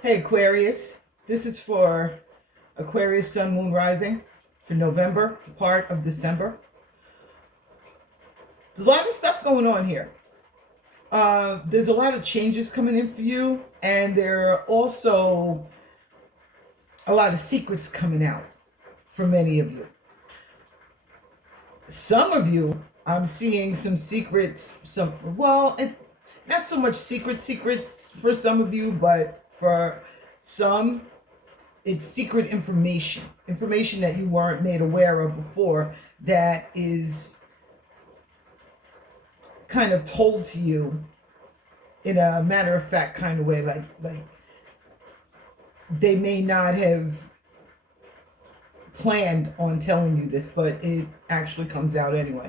Hey Aquarius, this is for Aquarius Sun Moon Rising for November, part of December. There's a lot of stuff going on here. There's a lot of changes coming in for you, and there are also a lot of secrets coming out for many of you. Some of you, I'm seeing some secrets, not so much secrets for some of you, but for some, it's secret information that you weren't made aware of before, that is kind of told to you in a matter of fact kind of way, like they may not have planned on telling you this, but it actually comes out anyway.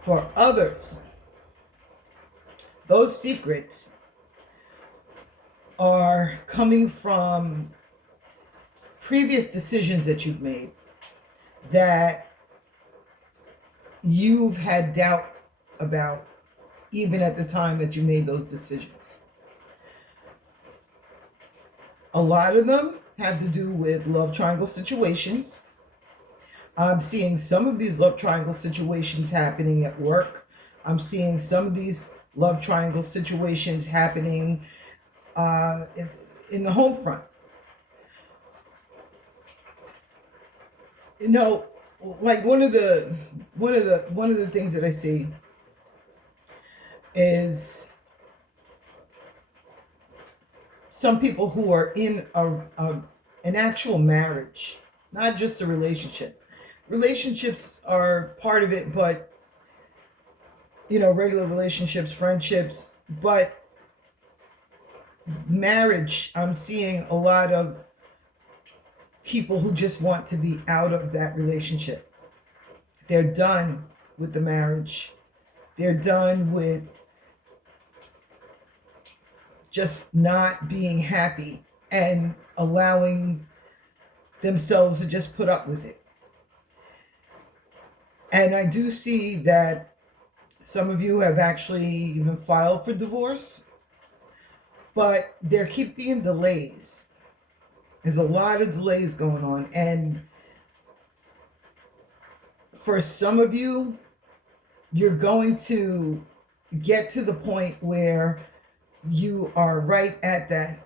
For others, those secrets are coming from previous decisions that you've made that you've had doubt about, even at the time that you made those decisions. A lot of them have to do with love triangle situations. I'm seeing some of these love triangle situations happening at work. I'm seeing some of these love triangle situations happening in the home front. You know, like one of the things that I see is some people who are in an actual marriage, not just a relationship. Relationships are part of it, but regular relationships, friendships, but marriage, I'm seeing a lot of people who just want to be out of that relationship. They're done with the marriage. They're done with just not being happy and allowing themselves to just put up with it. And I do see that some of you have actually even filed for divorce, but there keep being delays. There's a lot of delays going on. And for some of you, you're going to get to the point where you are right at that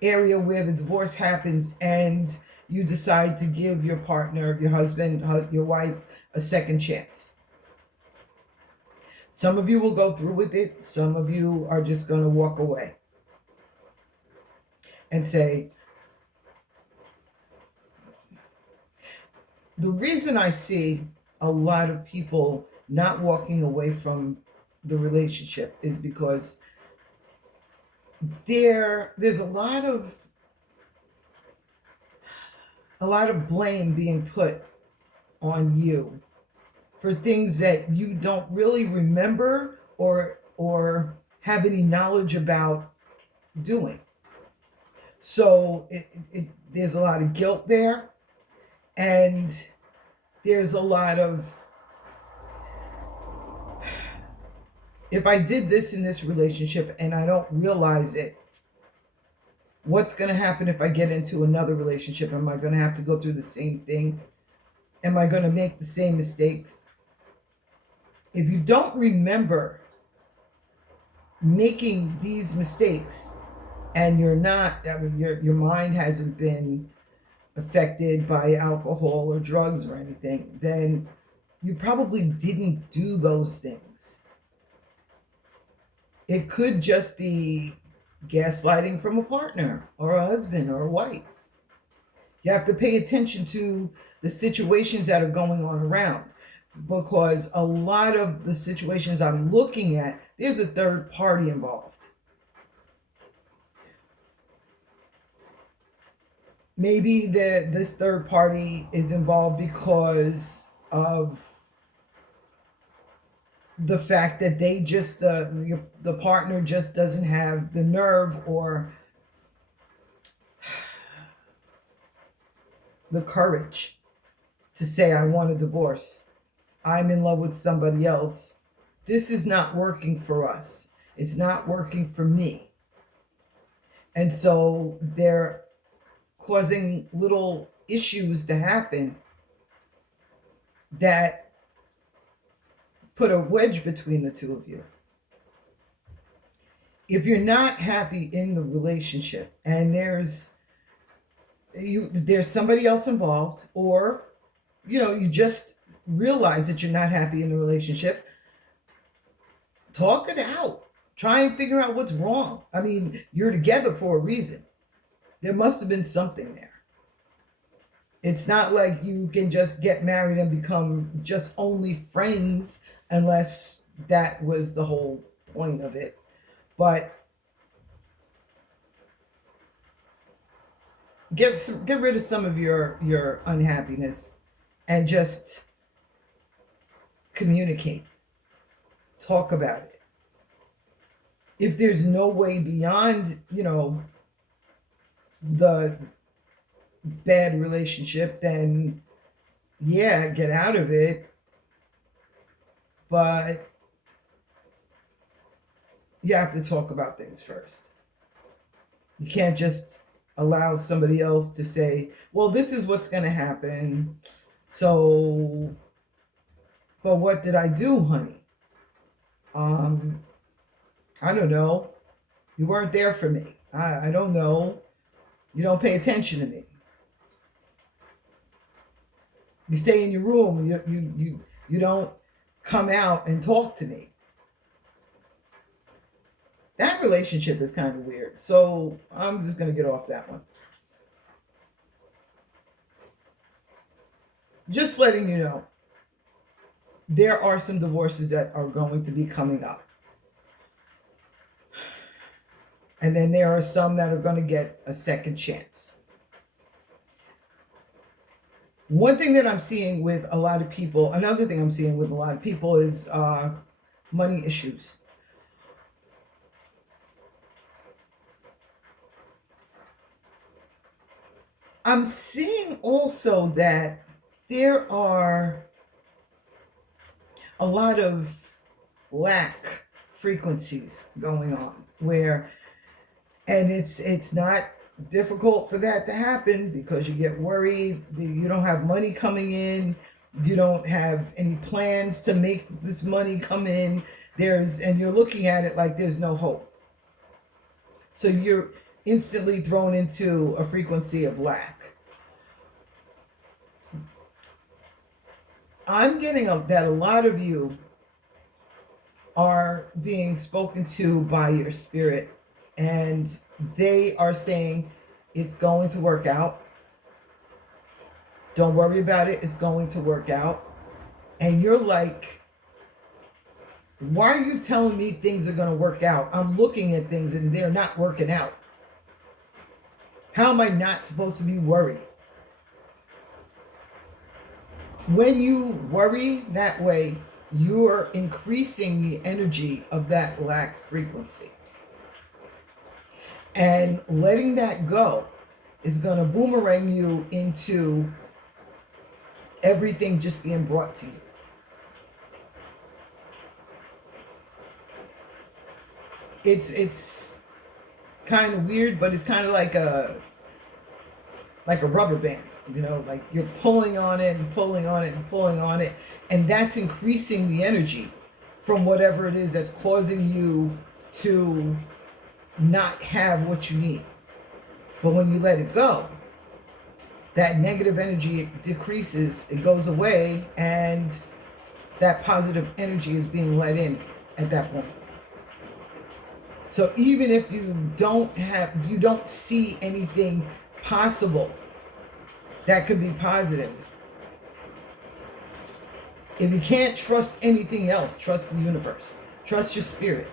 area where the divorce happens, and you decide to give your partner, your husband, your wife, a second chance. Some of you will go through with it. Some of you are just going to walk away and say, the reason I see a lot of people not walking away from the relationship is because there's a lot of blame being put on you for things that you don't really remember or have any knowledge about doing. So there's a lot of guilt there, and there's a lot of, if I did this in this relationship and I don't realize it, what's going to happen if I get into another relationship? Am I going to have to go through the same thing? Am I going to make the same mistakes? If you don't remember making these mistakes, and you're not, your mind hasn't been affected by alcohol or drugs or anything, then you probably didn't do those things. It could just be gaslighting from a partner or a husband or a wife. You have to pay attention to the situations that are going on around, because a lot of the situations I'm looking at, there's a third party involved. Maybe this third party is involved because of the fact that they just the partner just doesn't have the nerve or the courage to say, I want a divorce. I'm in love with somebody else. This is not working for us. It's not working for me. And so they're causing little issues to happen that put a wedge between the two of you. If you're not happy in the relationship and there's somebody else involved, or you just realize that you're not happy in the relationship, talk it out. Try and figure out what's wrong. I mean, you're together for a reason. There must have been something there. It's not like you can just get married and become just only friends unless that was the whole point of it. But get rid of some of your unhappiness and just communicate. Talk about it. If there's no way beyond, the bad relationship, then yeah, get out of it. But you have to talk about things first. You can't just allow somebody else to say, well, this is what's going to happen. So, but what did I do, honey? I don't know. You weren't there for me. I don't know. You don't pay attention to me. You stay in your room. You don't come out and talk to me. That relationship is kind of weird. So I'm just going to get off that one. Just letting you know, there are some divorces that are going to be coming up. And then there are some that are going to get a second chance. One thing that I'm seeing with a lot of people, another thing I'm seeing with a lot of people is money issues. I'm seeing also that there are a lot of lack frequencies going on and it's not difficult for that to happen because you get worried, you don't have money coming in, you don't have any plans to make this money come in, and you're looking at it like there's no hope. So you're instantly thrown into a frequency of lack. I'm getting that a lot of you are being spoken to by your spirit, and they are saying it's going to work out. Don't worry about it. It's going to work out. And you're like, why are you telling me things are going to work out? I'm looking at things and they're not working out. How am I not supposed to be worried? When you worry that way, you're increasing the energy of that lack frequency. And letting that go is going to boomerang you into everything just being brought to you. It's kind of weird, but it's kind of like a rubber band. Like you're pulling on it and pulling on it and pulling on it, and that's increasing the energy from whatever it is that's causing you to not have what you need. But when you let it go, that negative energy decreases, it goes away, and that positive energy is being let in at that point. So even if you don't see anything possible that could be positive, if you can't trust anything else, trust the universe, trust your spirit,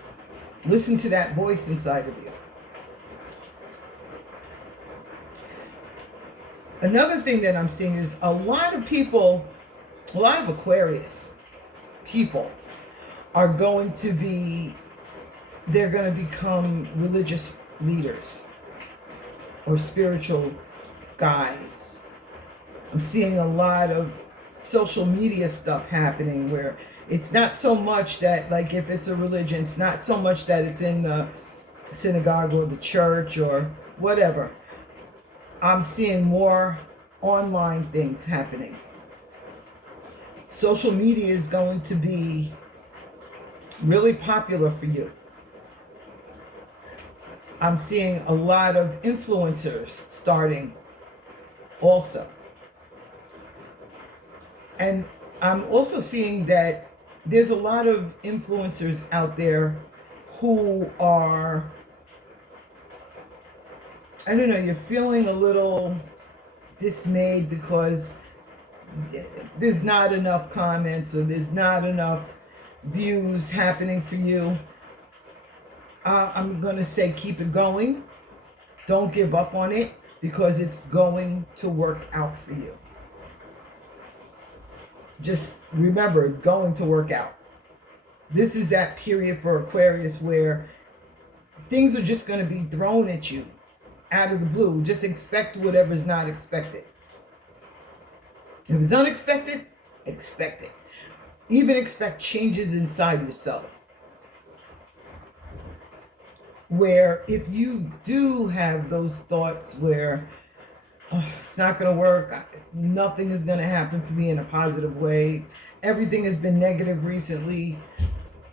listen to that voice inside of you. Another thing that I'm seeing is a lot of Aquarius people are going to become religious leaders or spiritual guides. I'm seeing a lot of social media stuff happening where it's not so much that, like, if it's a religion, it's not so much that it's in the synagogue or the church or whatever. I'm seeing more online things happening. Social media is going to be really popular for you. I'm seeing a lot of influencers starting also. And I'm also seeing that there's a lot of influencers out there who are, I don't know, you're feeling a little dismayed because there's not enough comments or there's not enough views happening for you. I'm going to say keep it going. Don't give up on it because it's going to work out for you. Just remember, it's going to work out. This is that period for Aquarius where things are just going to be thrown at you out of the blue. Just expect whatever's not expected. If it's unexpected, expect it. Even expect changes inside yourself. Where if you do have those thoughts where it's not going to work, nothing is going to happen for me in a positive way, everything has been negative recently,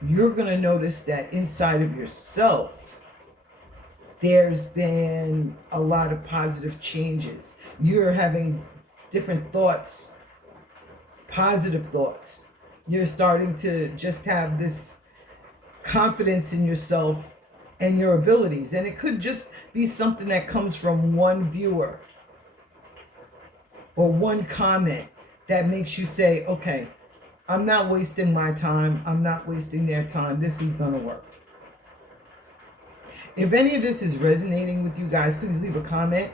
you're going to notice that inside of yourself, there's been a lot of positive changes. You're having different thoughts, positive thoughts. You're starting to just have this confidence in yourself and your abilities. And it could just be something that comes from one viewer or one comment that makes you say, okay, I'm not wasting my time. I'm not wasting their time. This is going to work. If any of this is resonating with you guys, please leave a comment,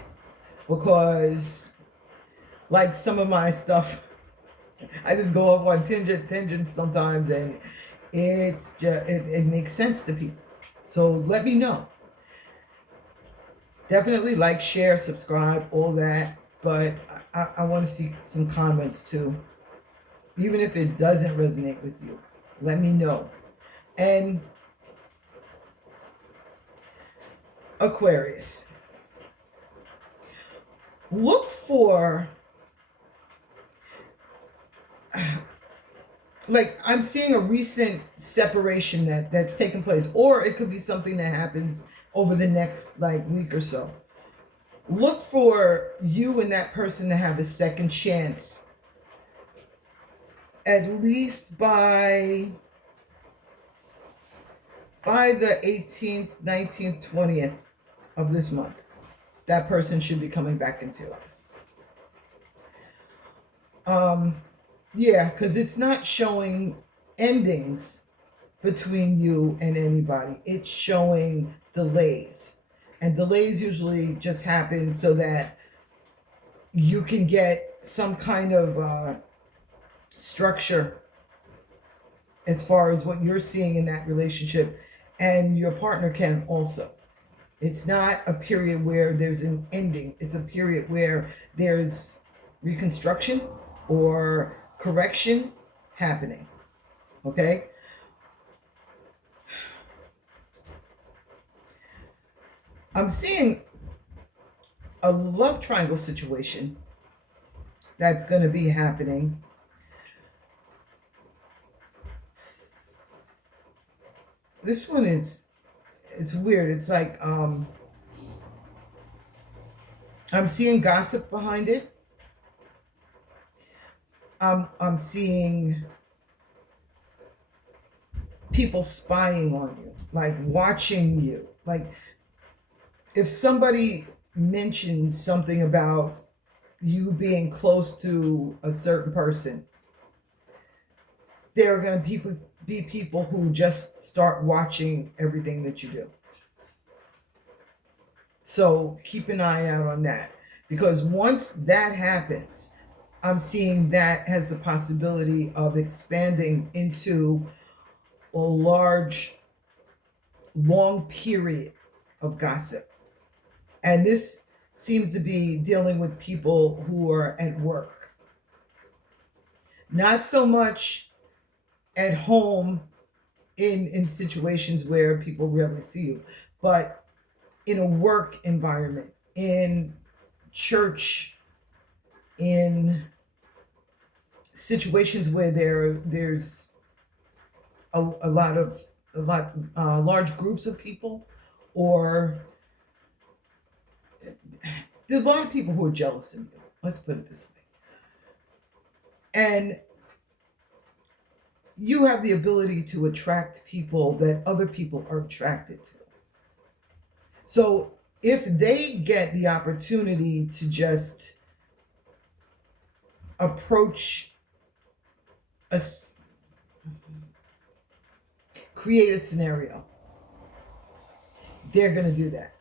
because like some of my stuff, I just go off on tangents sometimes, and it makes sense to people. So let me know. Definitely like, share, subscribe, all that. But I want to see some comments too. Even if it doesn't resonate with you, let me know. And Aquarius, look for, like, I'm seeing a recent separation that's taken place, or it could be something that happens over the next like week or so. Look for you and that person to have a second chance, at least by the 18th, 19th, 20th of this month. That person should be coming back into your life. Yeah, because it's not showing endings between you and anybody. It's showing delays. And delays usually just happen so that you can get some kind of structure as far as what you're seeing in that relationship, and your partner can also. It's not a period where there's an ending. It's a period where there's reconstruction or correction happening. Okay? I'm seeing a love triangle situation that's going to be happening. This one is, it's weird. It's like I'm seeing gossip behind it. I'm seeing people spying on you, like watching you. Like if somebody mentions something about you being close to a certain person, there are going to be people who just start watching everything that you do. So keep an eye out on that, because once that happens, I'm seeing that has the possibility of expanding into a large, long period of gossip. And this seems to be dealing with people who are at work. Not so much at home in situations where people rarely see you, but in a work environment, in church, in situations where there's a lot large groups of people, or there's a lot of people who are jealous of you. Let's put it this way. And you have the ability to attract people that other people are attracted to. So if they get the opportunity to just approach us, create a scenario, they're going to do that.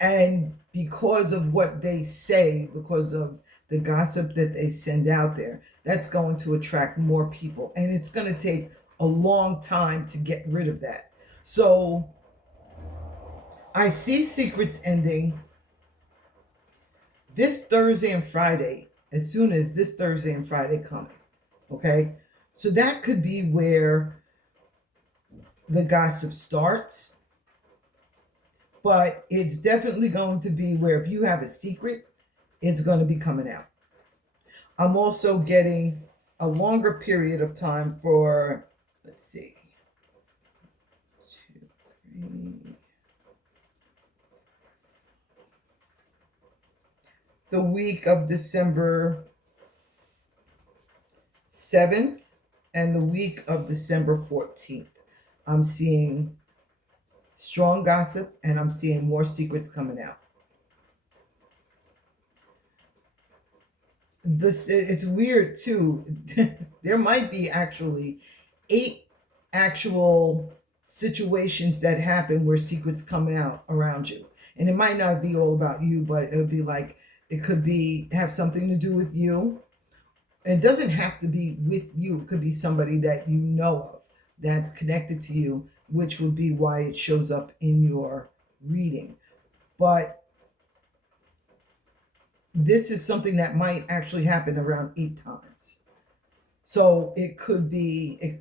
And because of what they say, because of the gossip that they send out there, that's going to attract more people. And it's going to take a long time to get rid of that. So I see secrets ending this Thursday and Friday, as soon as this Thursday and Friday coming. Okay? So that could be where the gossip starts. But it's definitely going to be where if you have a secret, it's going to be coming out. I'm also getting a longer period of time for, let's see, 2, 3, the week of December 7th and the week of December 14th. I'm seeing strong gossip and I'm seeing more secrets coming out. It's weird too. There might be actually 8 actual situations that happen where secrets come out around you. And it might not be all about you, but it would be like, it could be have something to do with you. It doesn't have to be with you. It could be somebody that you know of that's connected to you, which would be why it shows up in your reading. But this is something that might actually happen around 8 times. So it could be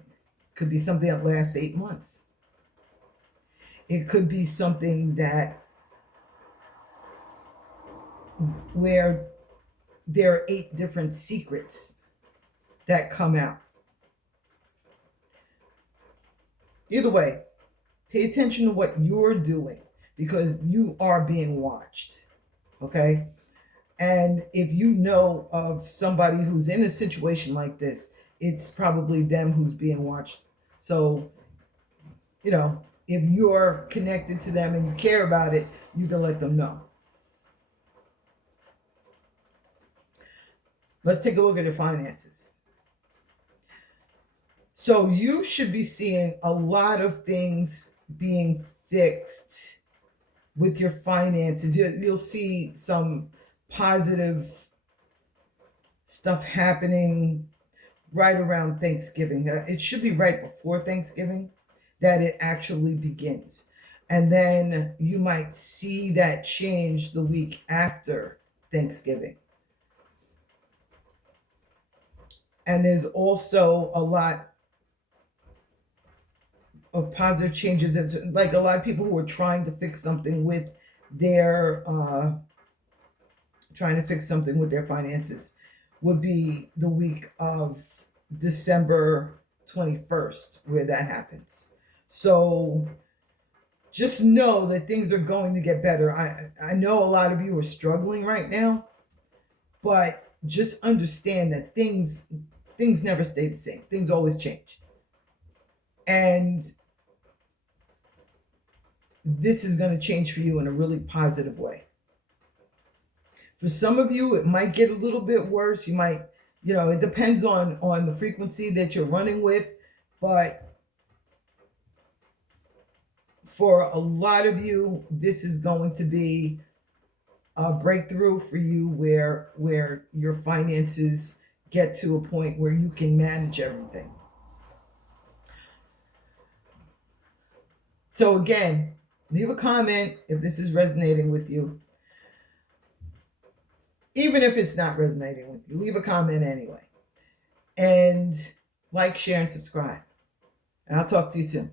something that lasts 8 months. It could be something that where there are 8 different secrets that come out. Either way, pay attention to what you're doing because you are being watched. Okay? And if you know of somebody who's in a situation like this, it's probably them who's being watched. So, if you're connected to them and you care about it, you can let them know. Let's take a look at your finances. So you should be seeing a lot of things being fixed with your finances. You'll see some positive stuff happening right around Thanksgiving. It should be right before Thanksgiving that it actually begins. And then you might see that change the week after Thanksgiving. And there's also a lot of positive changes. It's like a lot of people who are trying to fix something with their finances would be the week of December 21st where that happens. So just know that things are going to get better. I know a lot of you are struggling right now, but just understand that things never stay the same. Things always change. And this is going to change for you in a really positive way. For some of you, it might get a little bit worse. You might, it depends on the frequency that you're running with. But for a lot of you, this is going to be a breakthrough for you where your finances get to a point where you can manage everything. So again, leave a comment if this is resonating with you. Even if it's not resonating with you, leave a comment anyway. And like, share, and subscribe. And I'll talk to you soon.